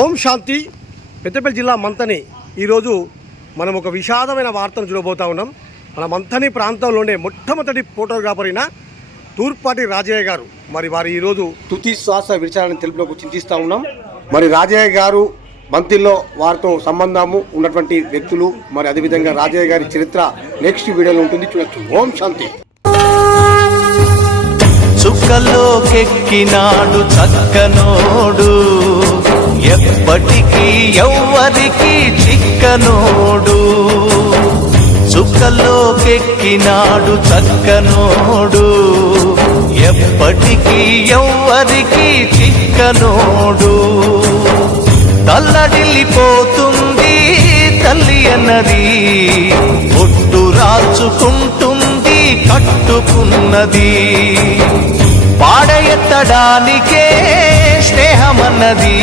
ఓం శాంతి. పెద్దపల్లి జిల్లా మంథని ఈరోజు మనం ఒక విషాదమైన వార్తను చూడబోతా ఉన్నాం. మన మంథని ప్రాంతంలోనే మొట్టమొదటి ఫోటోగ్రాఫర్ అయిన తూర్పాటి రాజయ్య గారు మరి వారు ఈరోజు తుది శ్వాస విడిచాలని తెలుపులోకి చింతిస్తూ ఉన్నాం. మరి రాజయ్య గారు మంథిలో వారితో సంబంధము ఉన్నటువంటి వ్యక్తులు, మరి అదేవిధంగా రాజయ్య గారి చరిత్ర నెక్స్ట్ వీడియోలో ఉంటుంది, చూడొచ్చు. ఓం శాంతి. చుక్కలోకెక్కినాడు చక్కనోడు, ఎప్పటికీ ఎవ్వరికి చిక్కనోడు. చుక్కలోకెక్కినాడు చక్కనోడు, ఎప్పటికీ ఎవ్వరికి చిక్కనోడు. తల్లడిల్లిపోతుంది తల్లి అన్నది, ఒట్టు రాచుకుంటుంది కట్టుకున్నది. పాడెత్తడానికే స్నేహమన్నది.